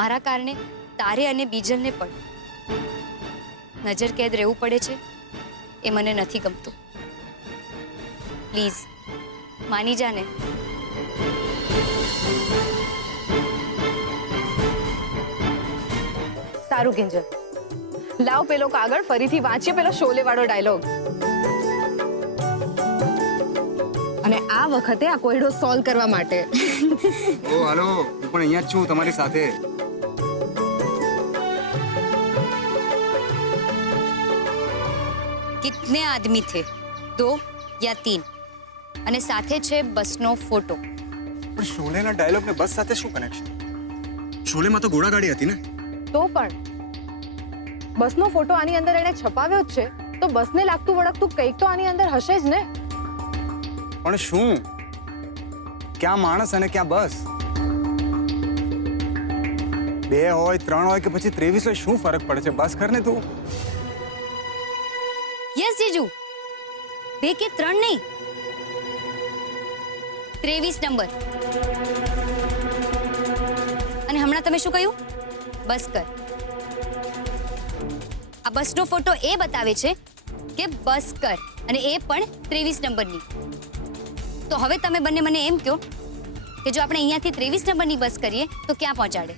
મારા કારણે તારે અને બીજલને પણ નજર કેદ રહેવું પડે છે એ મને નથી ગમતું. પ્લીઝ માની જા ને. સારું કિંજલ, લાવ પેલો કાગળ ફરીથી વાંચીએ પેલો શોલે વાળો ડાયલોગ. અને આ વખતે આ કોયડો સોલ્વ કરવા માટે. ઓ હાલો, હું પણ અહીંયા જ છું તમારી સાથે. कितने आदमी थे? 2 या 3? અને સાથે છે બસનો ફોટો. પણ શોલેના ડાયલોગ ને બસ સાથે શું કનેક્શન? શોલેમાં તો ઘોડાગાડી હતી ને. તો પણ બસનો ફોટો આની અંદર એને છપાવ્યો જ છે, તો બસને લાગતું વળગતું કંઈક તો આની અંદર હશે જ ને. પણ શું? ક્યાં માણસ અને ક્યાં બસ? 2 હોય 3 હોય કે પછી 23 હોય, શું ફરક પડે છે? બસ કર ને તું. યસ જીજુ, 2 કે 3 નહીં, 23 નંબર. અને હમણાં તમે શું કહ્યું? બસ કર. આ બસનો ફોટો એ બતાવે છે કે બસ કર, અને એ પણ 23 નંબરની. તો હવે તમે બંને મને એમ કહો કે જો આપણે અહીંયાથી 23 નંબરની બસ કરીએ તો ક્યાં પહોંચાડે?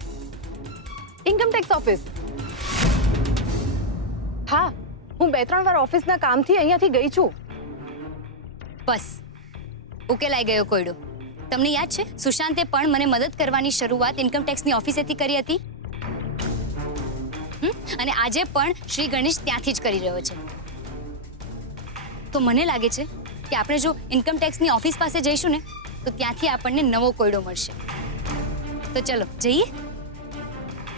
Income tax office. હા, હું 2-3 વાર ઓફિસના કામથી અહીંયાથી ગઈ છું. બસ ઉકેલાઈ ગયો કોયડો. તમને યાદ છે સુશાંતે પણ મને મદદ કરવાની શરૂઆત ઇન્કમ ટેક્સની ઓફિસેથી કરી હતી, અને આજે પણ શ્રી ગણેશ ત્યાંથી જ કરી રહ્યો છે. તો મને લાગે છે કે આપણે જો ઇન્કમ ટેક્સની ઓફિસ પાસે જઈશું ને તો ત્યાંથી આપણને નવો કોયડો મળશે. તો ચલો જઈએ.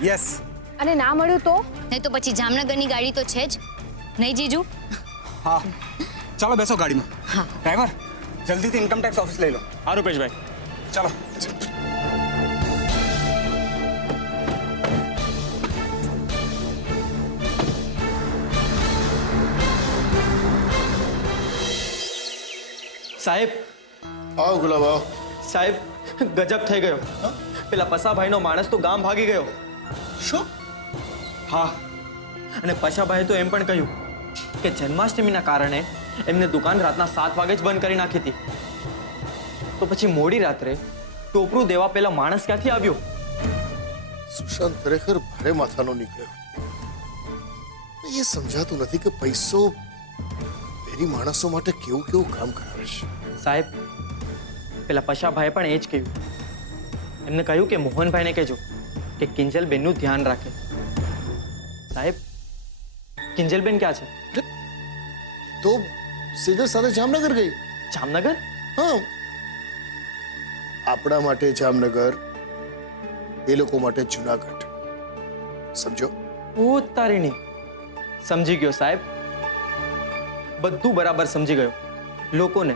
યસ. અને ના મળ્યું તો? નહીં તો પછી જામનગરની ગાડી તો છે જ નહીં જીજુ. હા, ચાલો બેસો ગાડીમાં. હા. ડ્રાઈવર, જલ્દીથી ઇન્કમ ટેક્સ ઓફિસ લઈ લો. હા રૂપેશભાઈ, ચાલો. સાહેબ. આવો ગુલાબ આવો. સાહેબ, ગજબ થઈ ગયો. પેલા પસાભાઈનો માણસ તો ગામ ભાગી ગયો. શું? હા, અને પસાભાઈએ તો એમ પણ કહ્યું કે જન્માષ્ટમીના કારણે એમને દુકાન રાતના 7 વાગે જ બંધ કરી નાખી હતી. તો પછી મોડી રાત્રે ટોપરું દેવા પેલા માણસ ક્યાંથી આવ્યો? સુશાંત ખરેખર ભારે માથાનો નીકળ્યો. એ સમજાતું નથી કે પૈસો એની માણસો માટે કેવું કેવું કામ કરાવે છે. સાહેબ, પેલા પસાભાઈએ પણ એ જ કહ્યું. એમને કહ્યું કે મોહનભાઈને કહેજો કે કિંજલબેનનું ધ્યાન રાખે. સાહેબ, કિંજલબેન ક્યાં છે? તો સેજલ સાથે જામનગર ગઈ. જામનગર? હા, આપણા માટે જામનગર, એ લોકો માટે જુનાગઢ. સમજો? ઓ તારીની, સમજી ગયો સાહેબ, બધું બરાબર સમજી ગયો. લોકોને,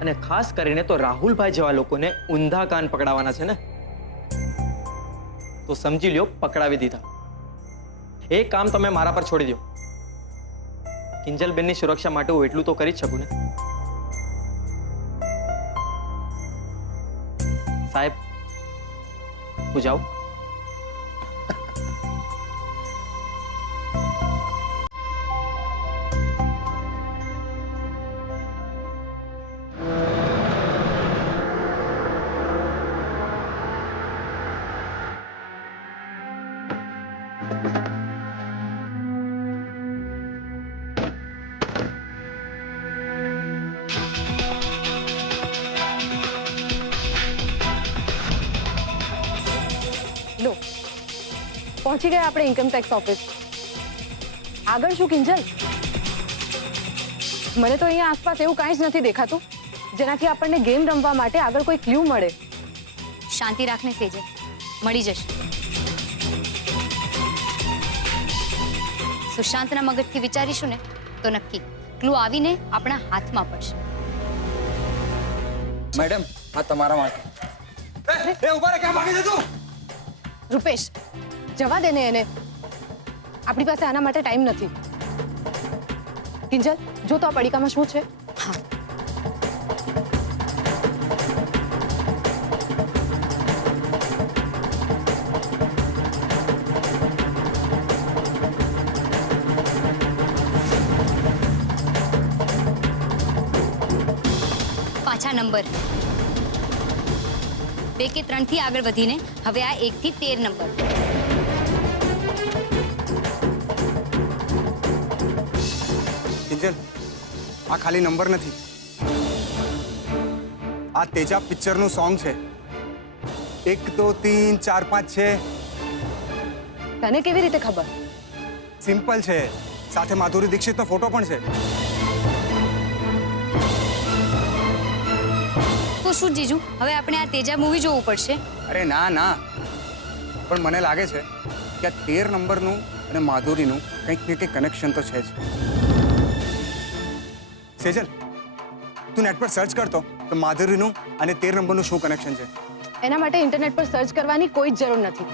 અને ખાસ કરીને તો રાહુલભાઈ જેવા લોકોને ઊંધા કાન પકડાવાના છે ને. તો સમજી લ્યો, પકડાવી દીધા. એ કામ તમે મારા પર છોડી દો. કિંજલબેનની સુરક્ષા માટે હું એટલું તો કરી જ શકું ને. સાહેબ, હું જાઉં? લો, પહોંચી ગયા આપણે ઇન્કમ ટેક્સ ઓફિસ. આગળ શું કિંજલ? મને તો અહીંયા આસપાસ એવું કાંઈ જ નથી દેખાતું જેનાથી આપણને ગેમ રમવા માટે આગળ કોઈ ક્લ્યુ મળે. શાંતિ રાખને સેજલ, મળી જશે. સુશાંતના મગજથી વિચારીશું ને તો નક્કી ક્લુ આવીને આપણા હાથમાં પડશે. મેડમ, આ તમારા માટે. એ ઉભા રે, ક્યાં ભાગી જતું? રૂપેશ, જવા દે ને એને. આપણી પાસે આના માટે ટાઈમ નથી. કિંજલ, જો તો આ પડીકામાં શું છે. હા. પાછા નંબર 2 કે 3 થી આગળ વધીને હવે આ 1 થી 13 નંબર. કિંજલ, આ ખાલી નંબર નથી, આ તેજા પિક્ચરનું સોંગ છે. 1 2 3 4 5 છે. તને કેવી રીતે ખબર? સિમ્પલ છે, સાથે માધુરી દીક્ષિતનો ફોટો પણ છે. તો શું જીજુ, હવે આપણે આ તેજા મૂવી જોવું પડશે? અરે ના ના, પણ મને લાગે છે કે આ 13 નંબરનું અને માધુરીનું કંઈક ને કંઈક કનેક્શન તો છે જ. સેજલ, તું નેટ પર સર્ચ કરતો તો માધુરીનું અને 13 નંબરનું શું કનેક્શન છે. એના માટે ઇન્ટરનેટ પર સર્ચ કરવાની કોઈ જ જરૂર નથી.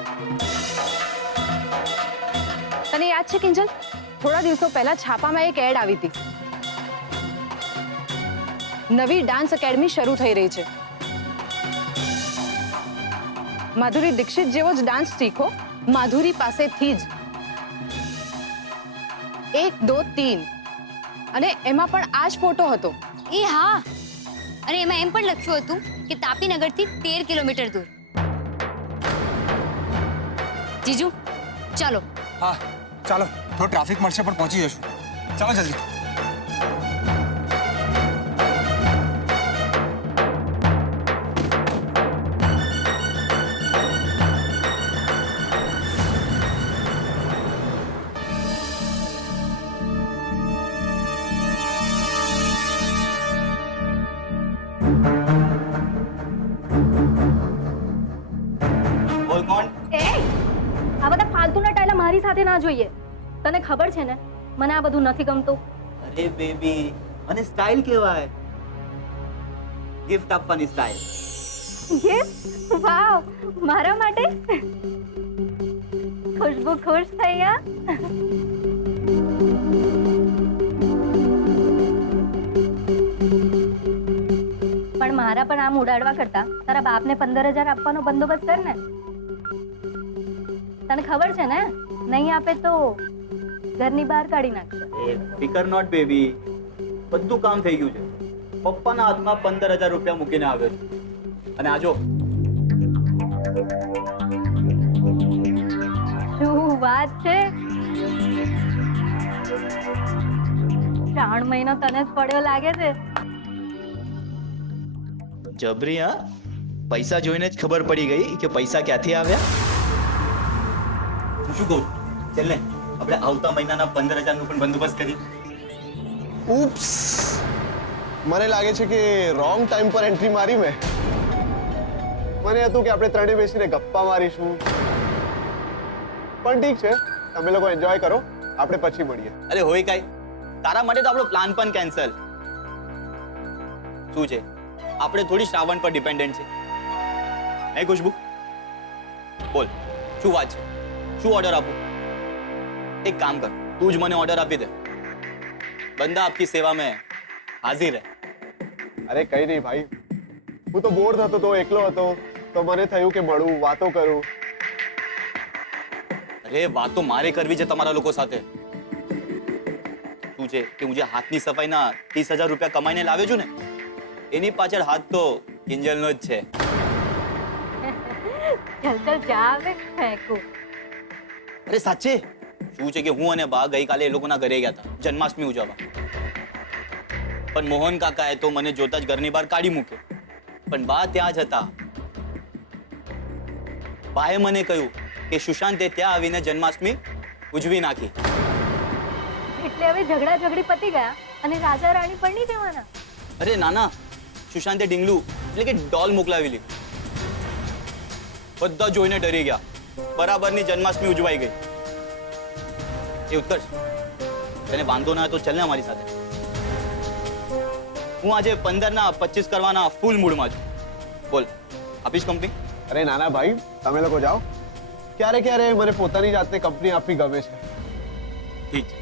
તને યાદ છે કિંજલ, થોડા દિવસો પહેલા છાપામાં એક એડ આવી હતી. નવી ડાન્સ એકેડમી શરૂ થઈ રહી છે. માધુરી દીક્ષિત જેવો જ ડાન્સ શીખો માધુરી પાસેથી જ. 1 2 3 અને એમાં પણ આ જ ફોટો હતો. એ હા, અને એમાં એમ પણ લખ્યું હતું કે તાપીનગરથી 13 કિલોમીટર દૂર. જીજુ ચાલો. હા ચાલો, થોડો ટ્રાફિક મળશે પણ પહોંચી જશું. ચાલો જલ્દી. બોલ કોણ? એ આ બધા ફાલતુના ટાયલા મારી સાથે ના જોઈએ. તને ખબર છે ને, મને આ બધું નથી ગમતું. અરે બેબી, અને સ્ટાઇલ કેવાય, ગિફ્ટ આપવાની સ્ટાઇલ. ગિફ્ટ? વાવ, મારા માટે? ખુશ્બુ ખુશ થઈ ગયા. પણ મારા પણ આમ ઉડાડવા કરતા તારા બાપને 15,000 આપવાનો બંદોબસ્ત કર ને. તને ખબર છે ને, નહીં આપે તો ઘરની બહાર કાઢી નાખશે. એ ફિકર નોટ બેબી, બધું કામ થઈ ગયું છે. પપ્પાના હાથમાં 15,000 રૂપિયા મૂકીને આવ્યો છું. અને આજો શું વાત છે? 3 મહિનો તને જ પડ્યો લાગે છે. જબરી હા, પૈસા જોઈને જ ખબર પડી ગઈ કે પૈસા ક્યાંથી આવ્યા. હું શું કહું, ચાલ ને આપણે આવતા મહિનાના 15,000 નું પણ બંદોબસ્ત કરી. ઉપ્સ, મને લાગે છે કે રોંગ ટાઈમ પર એન્ટ્રી મારી મેં. મને હતું કે આપણે ત્રણે બેસીને ગપ્પા મારીશું, પણ ઠીક છે, તમે લોકો એન્જોય કરો, આપણે પછી મળીએ. અરે હોય કાઈ, તારા માટે તો આપણો પ્લાન પણ કેન્સલ. શું છે, આપણે થોડી શ્રાવણ પર ડિપેન્ડન્ટ છે. હે ખુશ્બુ, બોલ શું વાત છે? શું ઓર્ડર આપું? એક કામ કર, તું જ મને ઓર્ડર આપી દે. બંદા આપકી સેવા મેં હાજિર હે. અરે કઈ નહીં ભાઈ, હું તો બોર થતો તો, એકલો હતો, તો મને થયું કે મળું, વાતો કરું. અરે વાતો મારે કરવી છે તમારા લોકો સાથે. શું છે કે હું જે હાથની સફાઈના 30,000 રૂપિયા કમાઈને લાવ્યો છું ને, એની પાછળ હાથ તો કિંજલનો જ છે. ચલ ચલ જા હવે ફેંકું. અરે સાચે શું છે કે હું અને બા ગઈકાલે એ લોકોના ઘરે ગયા હતા જન્માષ્ટમી ઉજવવા. પણ મોહન કાકાએ તો મને જોતા જ ઘરની બહાર કાઢી મૂક્યો. પણ બા ત્યાં જ હતા. બાએ મને કહ્યું કે સુશાંતે ત્યાં આવીને જન્માષ્ટમી ઉજવી નાખી. એટલે હવે ઝઘડા ઝઘડી પતી ગયા અને રાજા રાણી પરણી જવાના. અરે નાના, સુશાંતે ડીંગલું એટલે કે ડોલ મોકલાવી લીધી. બધા જોઈને ડરી ગયા. બરાબરની જન્માષ્ટમી ઉજવાઈ ગઈ. એ ઉત્કર્ષ, તને વાંધો ના હોય તો ચાલ ને અમારી સાથે. હું આજે 15 ના 25 કરવાના ફૂલ મૂડમાં છું. બોલ, આપીશ કંપની? અરે નાના ભાઈ, તમે લોકો જાઓ. ક્યારે ક્યારે મને પોતાની જાતને કંપની આપવી ગમે છે. ઠીક છે.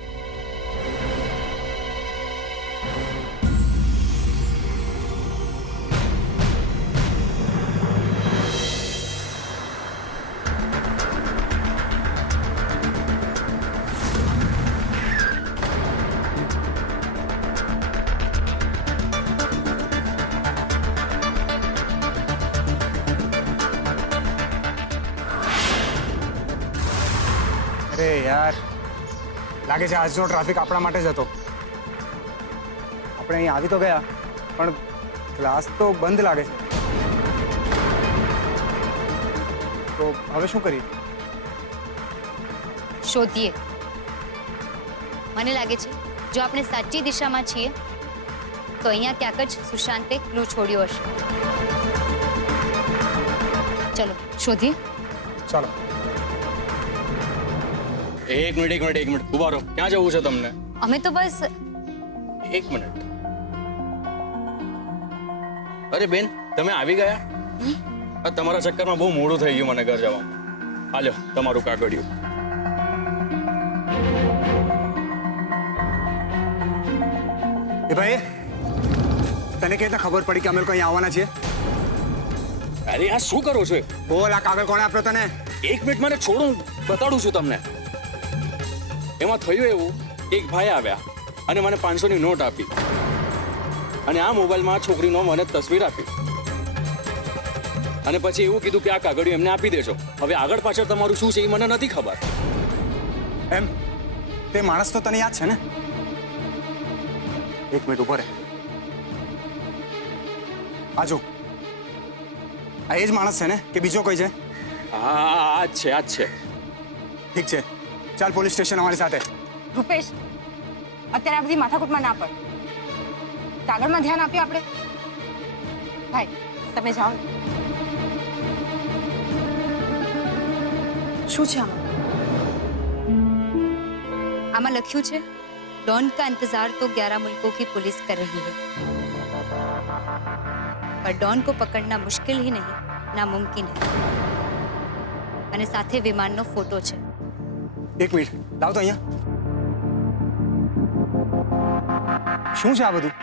અરે યાર, લાગે છે આજનો ટ્રાફિક આપણા માટે જ હતો. આપણે અહીં આવી તો ગયા, પણ ક્લાસ તો બંધ લાગે છે. તો હવે શું કરીએ? શોધીએ. મને લાગે છે જો આપણે સાચી દિશામાં છીએ તો અહીંયા ક્યાંક જ સુશાંતે ક્લુ છોડ્યો હશે. ચલો શોધીએ. ચાલો. એક મિનિટ ઉભા રહો. ક્યાં જવું છે તમને? અમે તો બસ એક મિનિટ. અરે બેન, તમે આવી ગયા? આ તમારા ચક્કરમાં બહુ મોડું થઈ ગયું મને ઘર જવામાં. હાલ્યો તમારું કાગળિયું. એ ભાઈ, તને કેવી રીતે ખબર પડી કે અમે લોકો અહીં આવવાના છીએ? અરે આ શું કરો છો? બોલ, આ કાગળ કોણે આપ્યો તને? એક મિનિટ મને છોડો, હું બતાડું છું તમને. એમાં થયું એવું, એક ભાઈ આવ્યા અને મને 500ની નોટ આપી અને આ મોબાઈલમાં આ છોકરીનો મને તસવીર આપી અને પછી એવું કીધું કે આ કાગળિયું એમને આપી દેજો. હવે આગળ પાછળ તમારું શું છે એ મને નથી ખબર. એમ તે માણસ તો તને યાદ છે ને? એક મિનિટ ઉભો રહે. આ જો, આ એ જ માણસ છે ને કે બીજો કોઈ છે? હા, આ જ છે. ઠીક છે, ચાલ પોલીસ સ્ટેશન અમારી સાથે. રૂપેશ, અત્યારે આ બધી માથાકૂટમાં ના પડ. કાગળમાં ધ્યાન આપ્યું આપણે. ભાઈ, તમે જાઓ. શું છે આમાં લખ્યું છે डॉन का इंतजार तो 11 मुल्कों की पुलिस कर रही है, पर डॉन को पकड़ना मुश्किल ही नहीं नामुमकिन है. અને સાથે વિમાનનો ફોટો છે. એક મિનિટ, લાવ તો અહીંયા. શું છે આ બધું?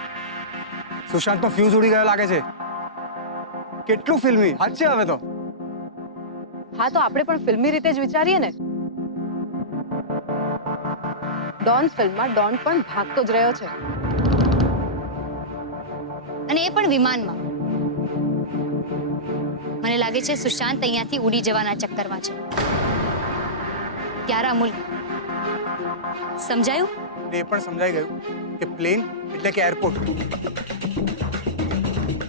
સુશાંતનો ફ્યુઝ ઉડી ગયો લાગે છે. કેટલું ફિલ્મી હાથ છે હવે તો. હા, તો આપણે પણ ફિલ્મી રીતે જ વિચારીએ ને. ડોન ફિલ્મમાં ડોન પણ ભાગતો જ રહ્યો છે. અને એ પણ વિમાનમાં. મને લાગે છે સુશાંત અહીંયાથી ઉડી જવાના ચક્કરમાં છે. 11 મુલ્ક. સમજાયું? એ પણ સમજાઈ ગયું કે પ્લેન એટલે કે એરપોર્ટ,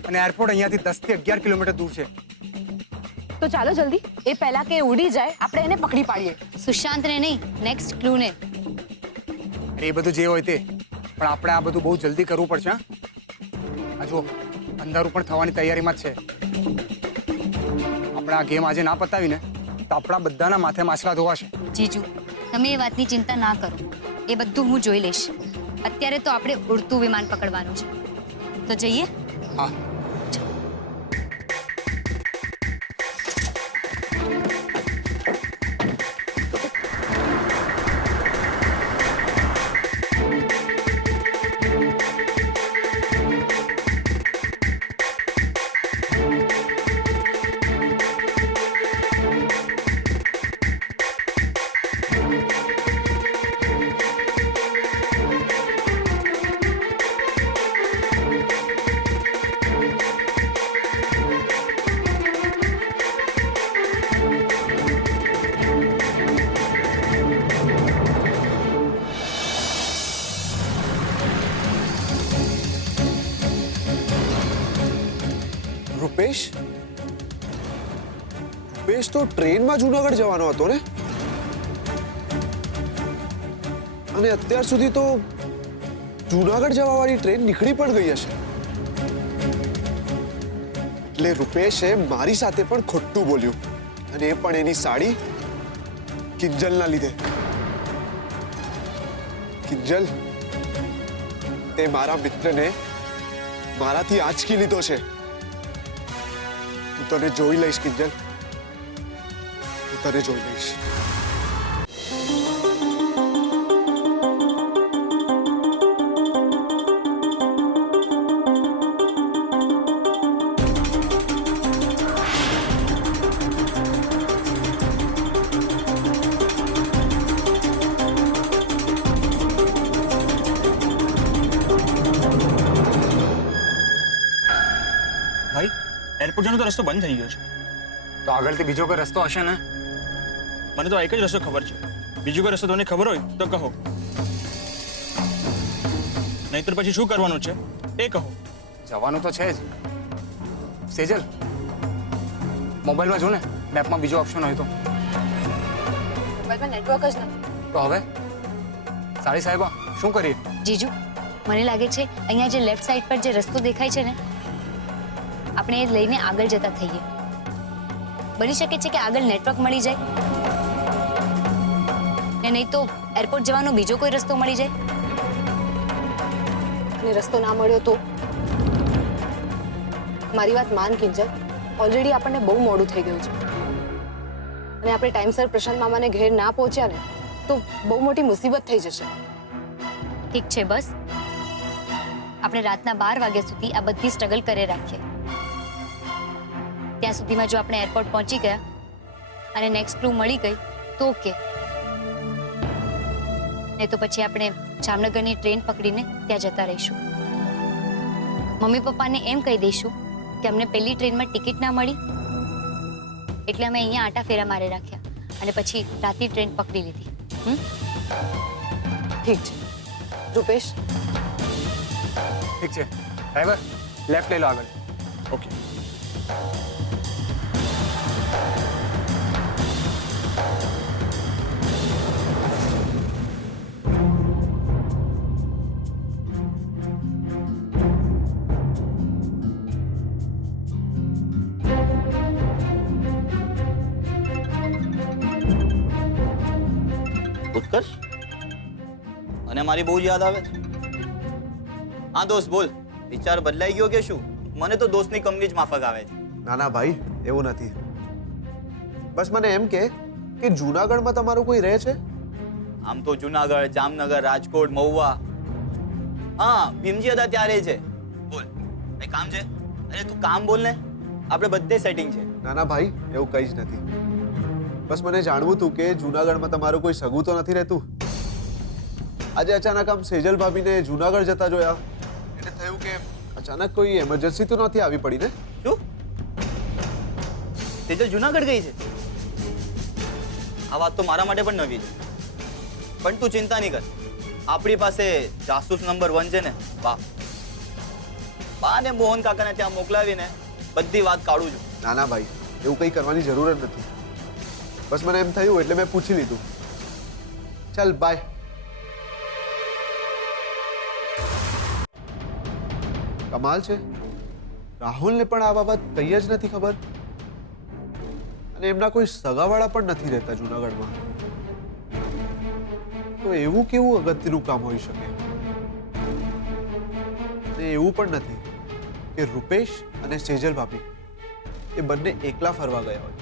અને એરપોર્ટ અહીંયાથી 10 થી 11 કિલોમીટર દૂર છે. તો ચાલો જલ્દી, એ પહેલા કે ઉડી જાય આપણે એને પકડી પાડીએ. સુશાંતને નહીં, નેક્સ્ટ ક્લૂને. એ બધું જે હોય તે, પણ આપણે આ બધું બહુ જલ્દી કરવું પડશે. હા, આ જુઓ, અંધારું પણ થવાની તૈયારીમાં જ છે. આપણે આ ગેમ આજે ના પતાવીને તો આપણા બધાના માથે માછલા ધોવાશે. જીજુ, તમે એ વાતની ચિંતા ના કરો, એ બધું હું જોઈ લઈશ. અત્યારે તો આપણે ઉડતું વિમાન પકડવાનું છે. તો જઈએ. હા. રૂપેશ તો ટ્રેનમાં જુનાગઢ જવાનો હતો ને? અને અત્યાર સુધી તો જુનાગઢ જવા વાળી ટ્રેન નીકળી પણ ગઈ હશે. એટલે રૂપેશે મારી સાથે પણ ખોટું બોલ્યું, અને એ પણ એની સાડી કિંજલના લીધે. કિંજલ, તે મારા મિત્રને મારાથી આંચકી લીધો છે. તને જોઈ લઈશ કિંજલ, તને જોઈ લઈશ. ભાઈ, એરપોર્ટ જવાનો તો રસ્તો બંધ થઈ ગયો છે. તો આગળથી બીજો કોઈ રસ્તો હશે ને? મને તો એક જ રસ્તો ખબર છે, બીજું કોઈ રસ્તો તમને ખબર હોય તો કહો, નહીતર પછી શું કરવાનું છે એ કહો. જવાનું તો છે જ. સેજલ, મોબાઈલમાં જો ને, મેપમાં બીજો ઓપ્શન હોય તો. મોબાઈલમાં નેટવર્ક જ નથી. તો હવે સાડી સાહેબા શું કરીએ? જીજુ, મને લાગે છે અહીંયા જે લેફ્ટ સાઈડ પર જે રસ્તો દેખાય છે ને, આપણે એ લઈને આગળ જતા થઈએ. બની શકે છે કે આગળ નેટવર્ક મળી જાય, ને નહીં તો એરપોર્ટ જવાનો બીજો કોઈ રસ્તો મળી જાય. અને રસ્તો ના મળ્યો તો? મારી વાત માન કિંજલ, ઓલરેડી આપણને બહુ મોડું થઈ ગયું છે અને આપણે ટાઈમસર પ્રશાંત મામાને ઘેર ના પહોંચ્યા ને તો બહુ મોટી મુસીબત થઈ જશે. ઠીક છે, બસ આપણે રાતના 12 વાગ્યા સુધી આ બધી સ્ટ્રગલ કરે રાખીએ. ત્યાં સુધીમાં જો આપણે એરપોર્ટ પહોંચી ગયા અને નેક્સ્ટ ક્લુ મળી ગઈ તો ઓકે, ને તો પછી આપણે જામનગરની ટ્રેન પકડીને ત્યાં જતા રહીશું. મમ્મી પપ્પાને એમ કહી દઈશું કે અમને પહેલી ટ્રેનમાં ટિકિટ ના મળી એટલે અમે અહીંયા આટા ફેરા મારે રાખ્યા અને પછી રાતની ટ્રેન પકડી લીધી. ઠીક છે રૂપેશ, ઠીક છે ડ્રાઈવર, લેફ્ટ લઈ લો આગળ. ઓકે. ઉત્કર્ષ, અને મારી બહુ જ યાદ આવે છે. હા દોસ્ત બોલ, વિચાર બદલાઈ ગયો કે શું? મને તો દોસ્તની કંપની જ માફક આવે છે. ના ના ભાઈ, એવું નથી. બસ મને એમ કે જૂનાગઢમાં તમારું કોઈ રહે છે? આમ તો જુનાગઢ, જામનગર, રાજકોટ, મહુવા. હા, ભીમજી હતા ત્યારે છે. બોલ, કઈ કામ છે? અરે તું કામ બોલ ને, આપણે બધે સેટિંગ છે. ના ના ભાઈ, એવું કંઈ જ નથી. બસ મને જાણવું હતું કે જૂનાગઢમાં તમારું કોઈ સગું તો નથી રહેતું? આજે અચાનક આમ સેજલ ભાભીને જૂનાગઢ જતા જોયા એટલે થયું કે અચાનક કોઈ એમરજન્સી તો નથી આવી પડી ને? શું? તેજલ જુનાગઢ ગઈ છે? આ વાત તો મારા માટે પણ નવી છે. પણ તું ચિંતા નહીં કર, આપણી પાસે જાસૂસ નંબર 1 છે ને. બા ને મોહન કાકાને ત્યાં મોકલાવીને બધી વાત કાઢું છું. ના ના ભાઈ, એવું કંઈ કરવાની જરૂર જ નથી. બસ મને એમ થયું એટલે મેં પૂછી લીધું. ચાલ બાય. કમાલ છે, રાહુલને પણ આ બાબત કંઈ જ નથી ખબર અને એમના કોઈ સગાવાળા પણ નથી રહેતા જૂનાગઢમાં. તો એવું કેવું અગત્યનું કામ હોઈ શકે? અને એવું પણ નથી કે રૂપેશ અને સેજલ ભાભી એ બંને એકલા ફરવા ગયા હોય.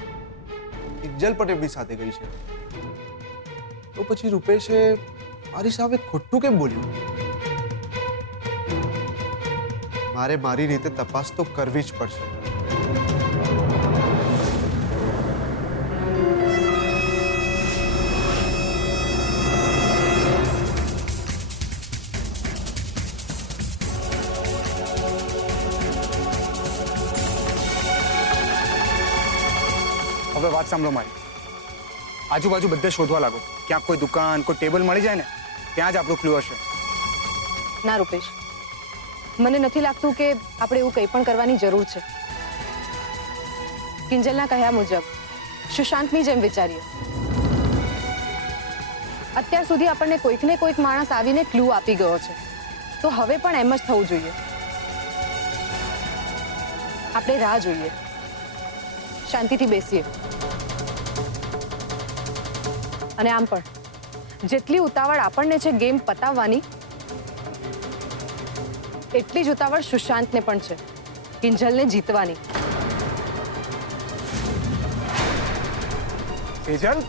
કિંજલ પણ એમની સાથે ગઈ છે. તો પછી રૂપેશે મારી સામે ખોટું કેમ બોલ્યું? મારે મારી રીતે તપાસ તો કરવી જ પડશે. હવે વાત સાંભળો મારી. આજુબાજુ બધે શોધવા લાગો. ક્યાંક કોઈ દુકાન, કોઈ ટેબલ મળી જાય ને ત્યાં જ આપણું ક્લુ હશે. ના રૂપેશ, મને નથી લાગતું કે આપણે એવું કંઈ પણ કરવાની જરૂર છે. કિંજલના કહ્યા મુજબ સુશાંતની જેમ વિચારીએ. અત્યાર સુધી આપણને કોઈકને કોઈક માણસ આવીને ક્લુ આપી ગયો છે, તો હવે પણ એમ જ થવું જોઈએ. આપણે રાહ જોઈએ, શાંતિથી બેસીએ. અને આમ પણ જેટલી ઉતાવળ આપણને છે ગેમ પતાવવાની, એટલી જ ઉતાવળ સુશાંતને પણ છે કિંજલને જીતવાની. સેજલ,